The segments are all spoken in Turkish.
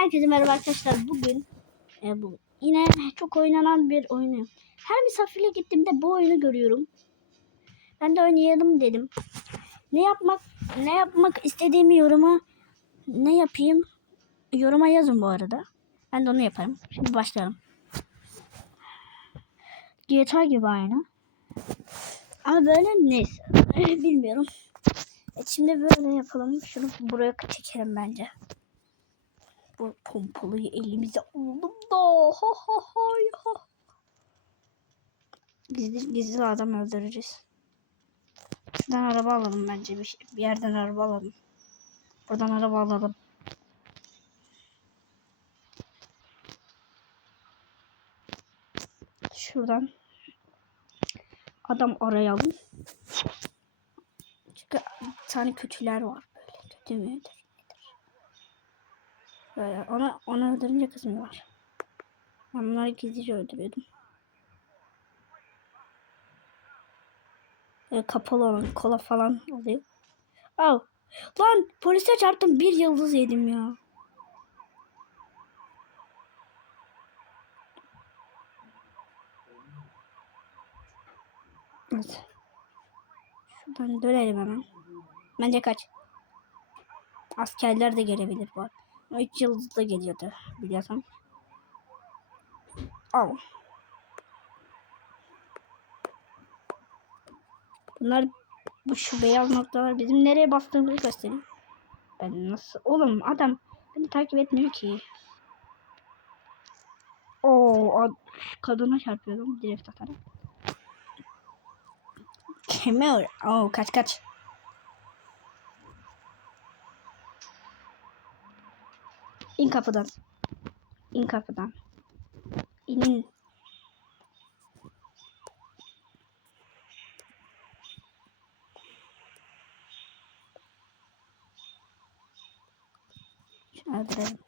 Herkese merhaba arkadaşlar. Bugün e, bu yine çok oynanan bir oyunu. Her misafirle gittiğimde bu oyunu görüyorum. Ben de oynayalım dedim. Ne yapmak ne yapmak istediğimi yoruma ne yapayım yoruma yazın bu arada. Ben de onu yaparım. Şimdi başlayalım. GTA gibi aynı. Ama böyle neyse. Bilmiyorum. Evet, şimdi böyle yapalım. Şunu buraya çekelim bence. Bu pompalıyı elimize aldım da. Ha ha ha ha. Gizli, gizli adam öldüreceğiz. Şuradan araba alalım bence. Bir, şey- bir yerden araba alalım. Buradan araba alalım. Şuradan adam arayalım. Çünkü bir tane kötüler var böyle. Kötü müdür? Böyle ona, onu öldürünce kızmıyorlar. Ben bunları gizlice öldürüyordum. Böyle kapalı olan kola falan oluyor. Al. Lan polise çarptım bir yıldız yedim ya. Evet. Şuradan dönelim hemen. Bence kaç. Askerler de gelebilir bu arada. 3 yıldız da geliyordu biliyorsan. Al. Bunlar bu şu beyaz noktalar bizim nereye bastığımızı gösteriyor. Ben nasıl oğlum adam beni takip etmiyor ki. Oo ad- kadına çarpıyordum direkt atarak. Kemer. Oo kaç kaç. İn kapıdan. İn kapıdan. İnin. Öldürelim.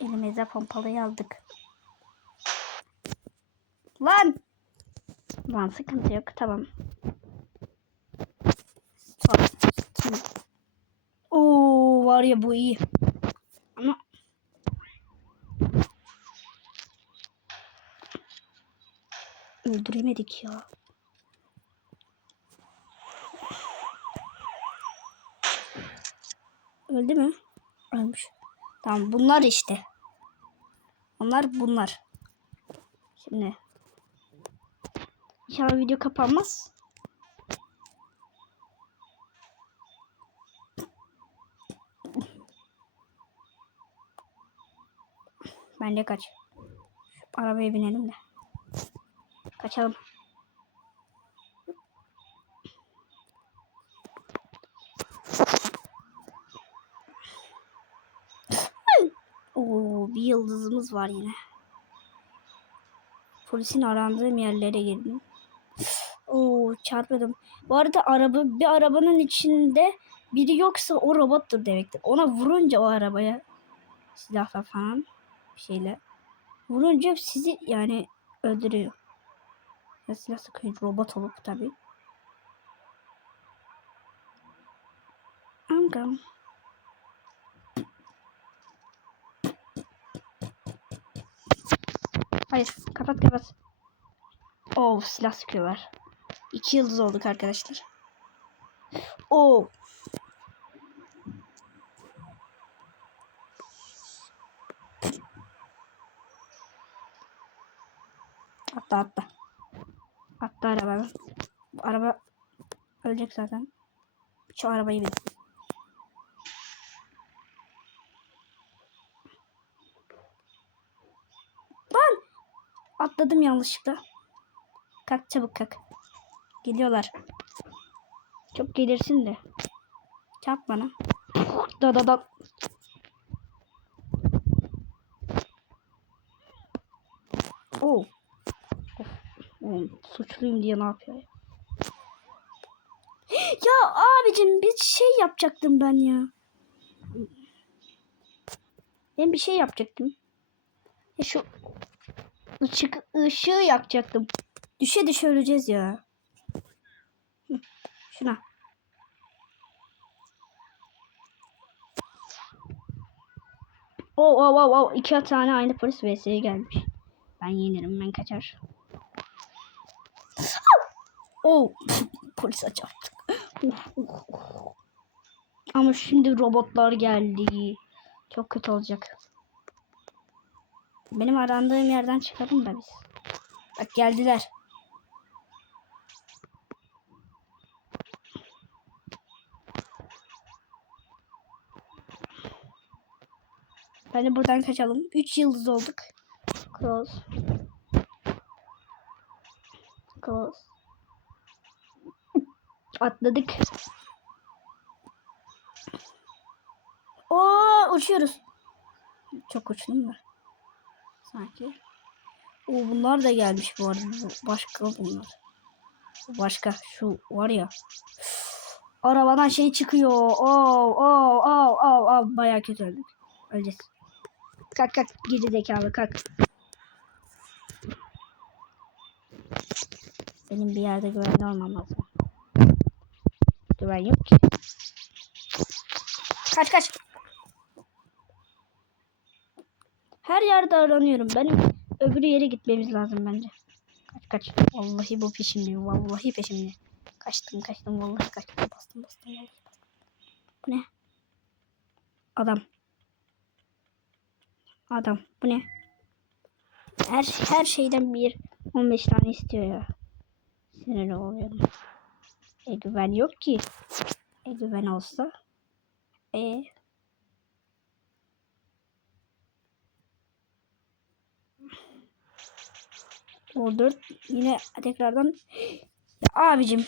Elimize pompalıyı aldık. Lan! Lan sıkıntı yok. Tamam. Var ya bu iyi. Ama öldüremedik ya. Öldü mü? Ölmüş. Tamam bunlar işte. Onlar bunlar. Şimdi İnşallah video kapanmaz. Bence kaç. Şu arabaya binelim de. Kaçalım. Oo, bir yıldızımız var yine. Polisin arandığım yerlere girdim. Oo, çarpıyordum. Bu arada araba bir arabanın içinde biri yoksa o robottur demektir. Ona vurunca o arabaya silahla falan bir şeyle vurunca sizi yani öldürüyor. Ya silah sıkıyor robot olup tabi. Angam. Hayır kapat kapat. Oo silah sıkıyorlar. İki yıldız olduk arkadaşlar. Oo. Atla atla. Atla arabadan. Bu araba ölecek zaten. Şu arabayı bin. Lan! Atladım yanlışlıkla. Kalk çabuk kalk. Geliyorlar. Çok gelirsin de. Çarp bana. Da da da. Oo. Oğlum, suçluyum diye ne yapıyor ya? Abicim bir şey yapacaktım ben ya. Ben bir şey yapacaktım. Ya şu ışık ışığı yakacaktım. Düşe düşe öleceğiz ya. Şuna. Oh oh oh oh. İki tane aynı polis vs'ye gelmiş. Ben yenirim ben kaçar. Oh polis çarptık. Ama şimdi robotlar geldi. Çok kötü olacak. Benim arandığım yerden çıkalım da biz. Bak geldiler. Bence buradan kaçalım. 3 yıldız olduk. Close. Close. Atladık. Oo uçuyoruz. Çok uçtum da. Sanki. O bunlar da gelmiş bu arada. Başka bunlar. Bu Başka şu var ya. Arabadan şey çıkıyor. Oo oo oo oo oo bayağı kötü öldük. Öleceğiz. Kalk kalk geri zekalı kalk. Benim bir yerde güvenli olmam lazım. Güven yok ki. Kaç kaç. Her yerde aranıyorum. Benim öbür yere gitmemiz lazım bence. Kaç kaç. Vallahi bu peşimde. Vallahi peşimde. Kaçtım kaçtım. Vallahi kaçtım. Bastım bastım. Bu ne? Adam. Adam. Bu ne? Her, her şeyden bir 15 tane istiyor ya. Sinirli oluyorum. E güven yok ki. E güven olsa. E O 4 yine tekrardan abicim.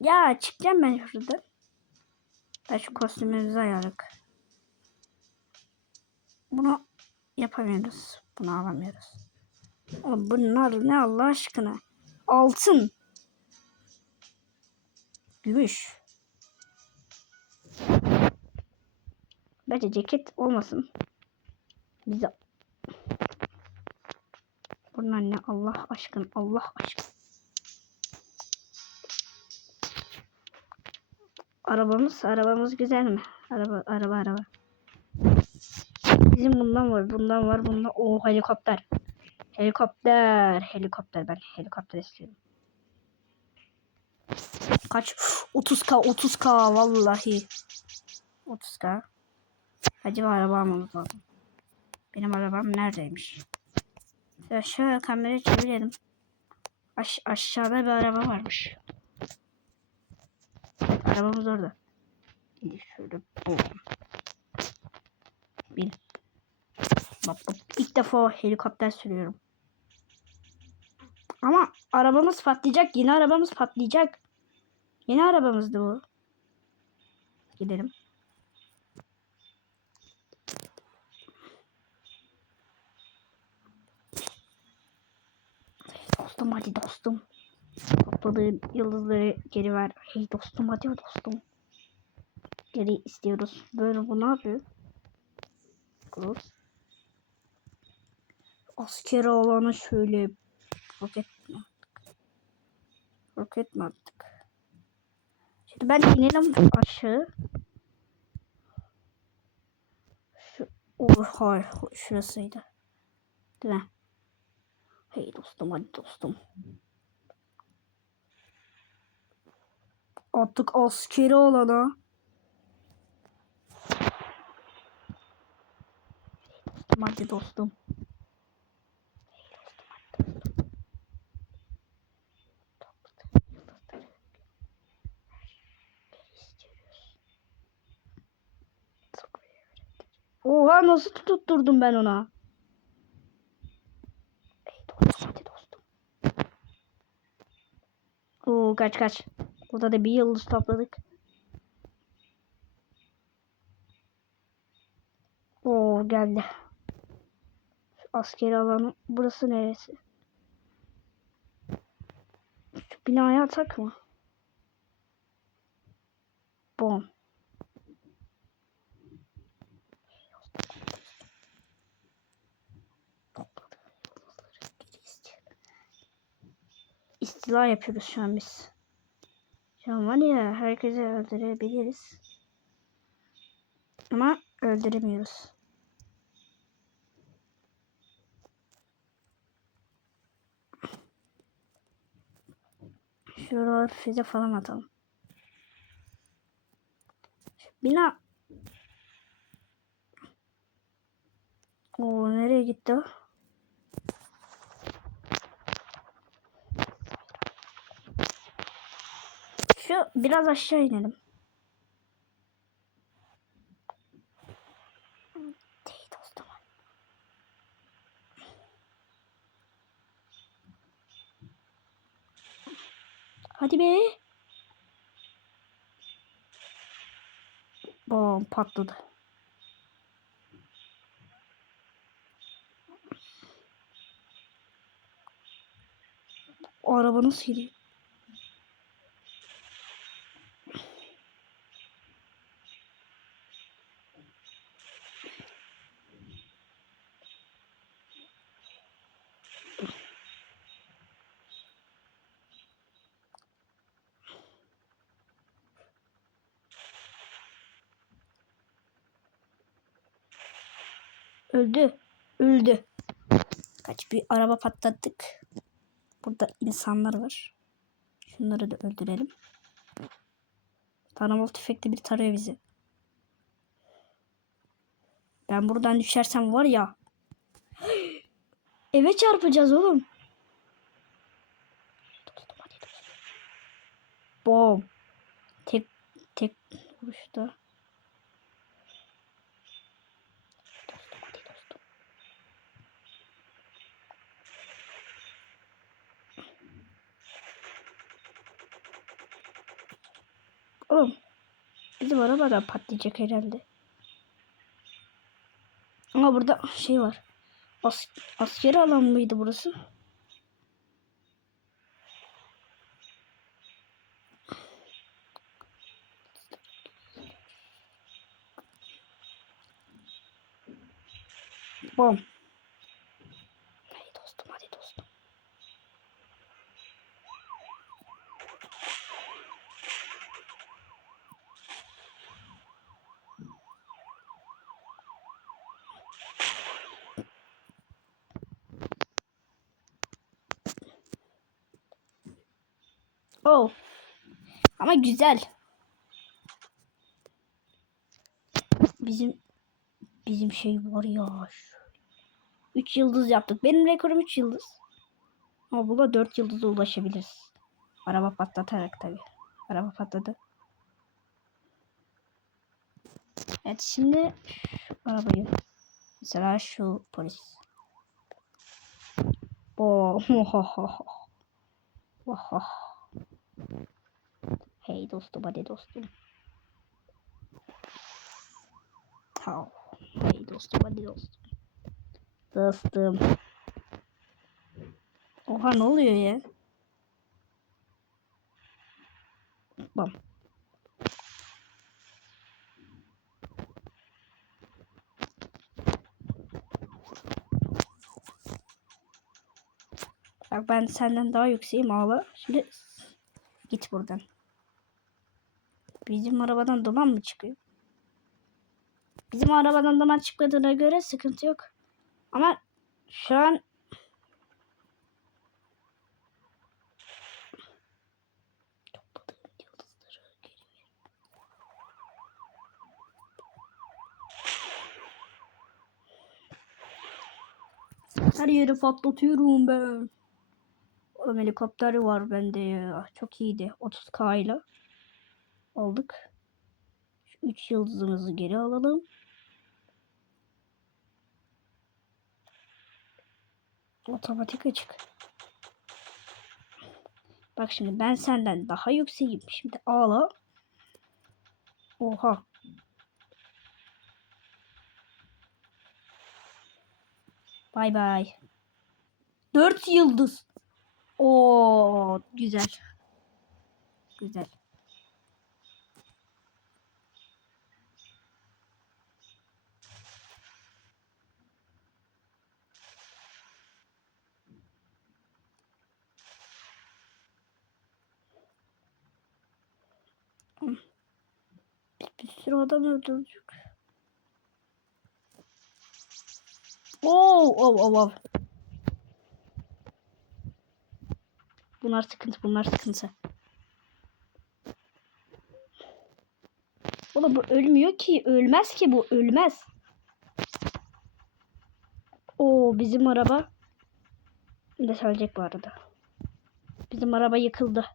Ya çıkacağım ben şurada. Ben şu kostümümüzü ayarlık. Bunu yapamıyoruz. Bunu alamıyoruz. Bunlar ne Allah aşkına? Altın. Gümüş. Bence ceket olmasın. Bize Bunlar ne Allah aşkına Allah aşkına. Arabamız arabamız güzel mi? Araba araba araba. Bizim bundan var bundan var bundan. O helikopter. Helikopter helikopter ben helikopter istiyorum. Kaç? 30k 30k vallahi. 30k. Acaba araba almamız lazım. Benim arabam neredeymiş? Şöyle kamerayı çevirelim. Aş aşağıda bir araba varmış. Arabamız orada. Şöyle bum. Bin. Bak, bak, ilk defa helikopter sürüyorum. Ama arabamız patlayacak. Yeni arabamız patlayacak. Yeni arabamızdı bu. Gidelim. Dostum hadi dostum. Topladığın yıldızları geri ver. Hey dostum hadi dostum. Geri istiyoruz. Böyle bu ne yapıyor? Cross. Askeri alana şöyle roket mi? Roket mi attık? Şimdi ben inelim aşağı. Şu, oh, hayır, şurasıydı. Değil mi? Hey dostum hadi dostum. Attık askeri. Dostum hadi dostum. Oha nasıl tutturdum ben ona? Ey dostum hadi dostum. Oo kaç kaç. Burada da bir yıldız topladık. Oo geldi. Şu askeri alanı. Burası neresi? Şu binaya atak mı? Bom. İstila yapıyoruz şu an biz. Şu an var ya herkese öldürebiliriz. Ama öldüremiyoruz. Şuralar füze falan atalım. Bina. O nereye gitti o? Şu biraz aşağı inelim. Hadi be. Bom patladı. O araba nasıl gidiyor? Öldü. Öldü. Kaç bir araba patlattık. Burada insanlar var. Şunları da öldürelim. Taramalı tüfekli bir tarıyor bizi. Ben buradan düşersem var ya. Eve çarpacağız oğlum. Bom. Tek tek vuruşta. Oğlum. Bizim araba da patlayacak herhalde. Ama burada şey var. As askeri alan mıydı burası? Bom. Hadi dostum hadi dostum. Oh. Ama güzel. Bizim bizim şey var ya. 3 yıldız yaptık. Benim rekorum 3 yıldız. Ama buna 4 yıldıza ulaşabiliriz. Araba patlatarak tabi. Araba patladı. Evet şimdi arabayı mesela şu polis. Bo Oho. Hey dostum hadi dostum. Tamam. Hey dostum hadi dostum. Dostum. Oha ne oluyor ya? Bam. Bak ben senden daha yükseğim ağla. Şimdi git buradan. Bizim arabadan duman mı çıkıyor? Bizim arabadan duman çıkmadığına göre sıkıntı yok. Ama şu an. Her yeri patlatıyorum ben. Oğlum helikopteri var bende ya. Çok iyiydi. 30k ile aldık. 3 yıldızımızı geri alalım. Otomatik açık. Bak şimdi ben senden daha yükseğim. Şimdi ağla. Oha. Bay bay. 4 yıldız. Oo güzel. Güzel. sürü adam öldürdük. Oh, oh, oh, oh. Bunlar sıkıntı, bunlar sıkıntı. Oğlum bu ölmüyor ki. Ölmez ki bu. Ölmez. Oo bizim araba. Ne söyleyecek bu arada. Bizim araba yıkıldı.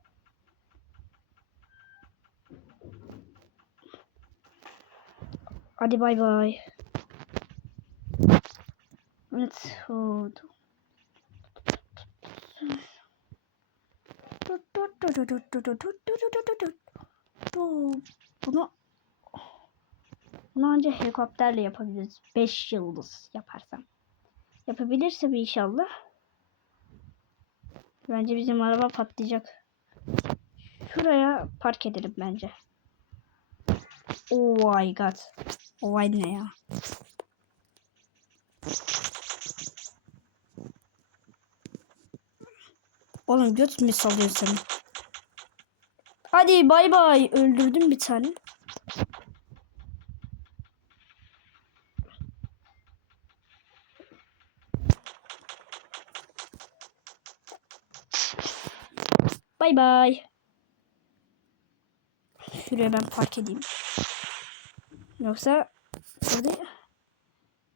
Hadi bay bay. Evet oldu. Bunu bunu ancak helikopterle yapabiliriz. 5 yıldız yaparsam. Yapabilirsem inşallah. Bence bizim araba patlayacak. Şuraya park edelim bence. Oh my god. My ne ya? Oğlum göt mü salıyor seni? Hadi bay bay. Öldürdüm bir tane. Bay bay. Şuraya ben park edeyim. Yoksa burada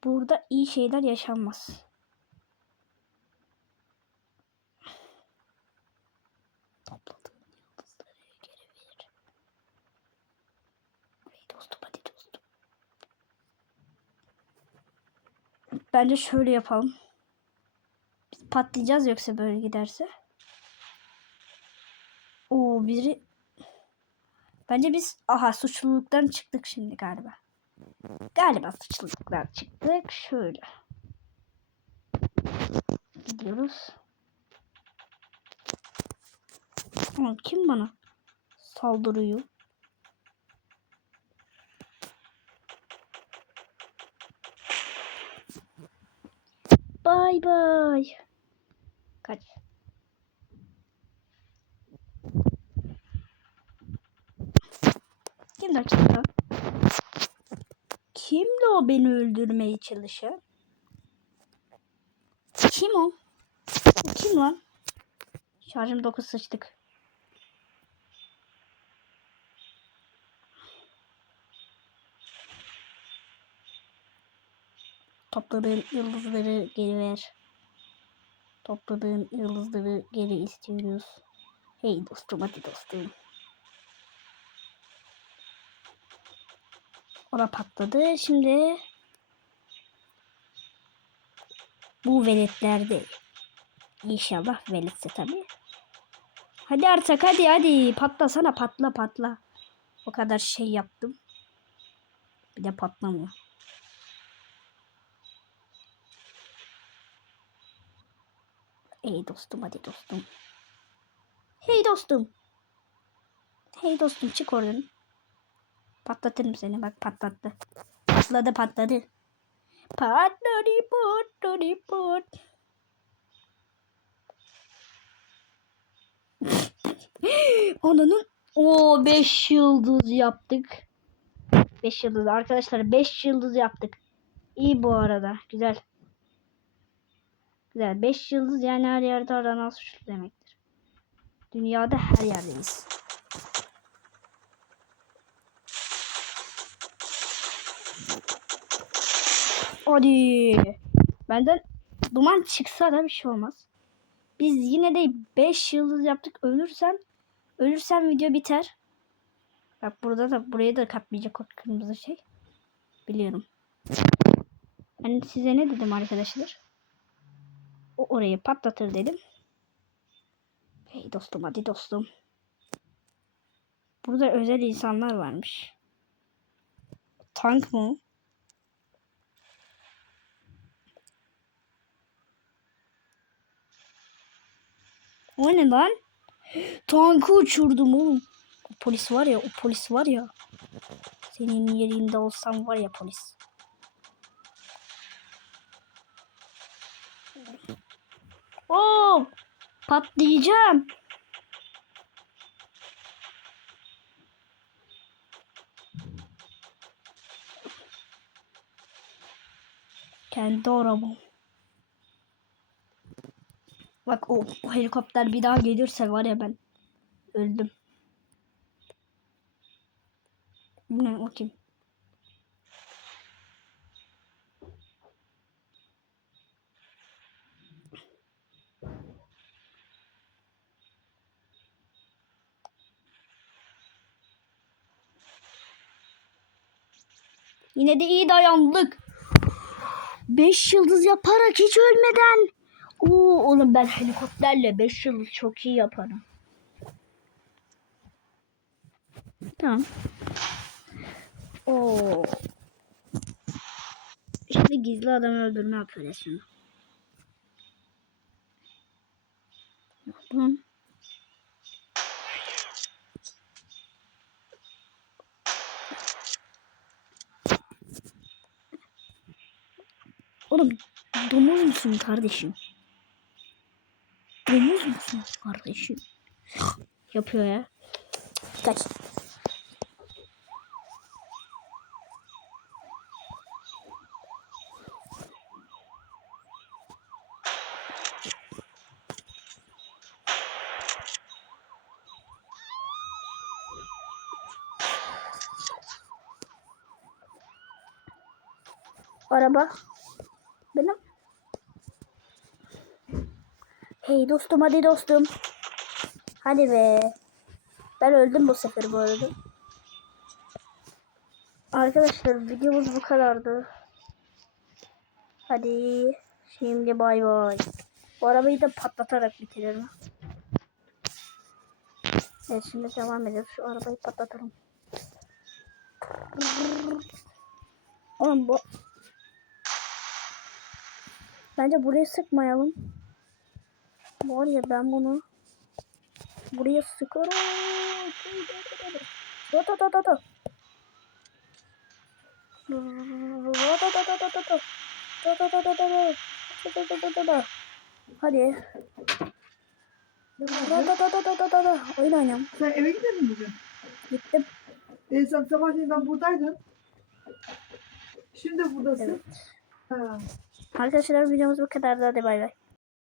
burada iyi şeyler yaşanmaz. Bence şöyle yapalım. Biz patlayacağız yoksa böyle giderse. Oo biri Bence biz aha suçluluktan çıktık şimdi galiba. Galiba suçluluktan çıktık. Şöyle. Gidiyoruz. Ama kim bana saldırıyor? Bay bay. Kaç. Kim dakika? Kimdi o beni öldürmeye çalışan? Kim o? Kim lan? Şarjım 9 sıçtık. Topladığım yıldızları geri ver. Topladığım yıldızları geri istiyoruz. Hey dostum hadi dostum. Ora patladı. Şimdi bu veletlerde İnşallah veletse tabi. Hadi artık hadi hadi patlasana patla patla. O kadar şey yaptım. Bir de patlamıyor. Ey dostum hadi dostum. Hey dostum. Hey dostum çık oradan. Patlatırım seni bak patlattı. Patladı patladı. Patladı patladı pat. Ananın o 5 yıldız yaptık. 5 yıldız arkadaşlar 5 yıldız yaptık. İyi bu arada güzel. Güzel 5 yıldız yani her yerde aranan suçlu demektir. Dünyada her yerdeyiz. Hadi. Benden duman çıksa da bir şey olmaz. Biz yine de 5 yıldız yaptık. Ölürsem ölürsem video biter. Bak burada da buraya da katmayacak o kırmızı şey. Biliyorum. Ben size ne dedim arkadaşlar? O orayı patlatır dedim. Hey dostum hadi dostum. Burada özel insanlar varmış. Tank mı? O ne lan? Tankı uçurdum oğlum. O polis var ya, o polis var ya. Senin yerinde olsam var ya polis. Oo! Patlayacağım. Kendi arabam. Bak o, o helikopter bir daha gelirse var ya ben öldüm. Ne o kim? Yine de iyi dayandık. 5 yıldız yaparak hiç ölmeden. Oo oğlum ben helikopterle 5 yıldız çok iyi yaparım. Tamam. Oo. Şimdi gizli adamı öldürme operasyonu. Tamam. Oğlum domuz musun kardeşim? Domuz musun kardeşim? Yapıyor ya. Kaç. Araba. Benim. Hey dostum hadi dostum. Hadi be. Ben öldüm bu sefer bu arada. Arkadaşlar videomuz bu kadardı. Hadi. Şimdi bay bay. Bu arabayı da patlatarak bitirelim. Evet şimdi devam ediyoruz. Şu arabayı patlatalım. Oğlum bu Bence buraya sıkmayalım. Var ya ben bunu buraya sıkarım. Da. Da da da da da da. Da da da da da da. Hadi. Da da da da. Oyun oynayalım. Sen eve gitmedin bugün? Gittim. E sen sabahleyin ben buradaydım. Şimdi buradasın. Evet. Ha. Arkadaşlar videomuz bu kadar. Hadi bay bay.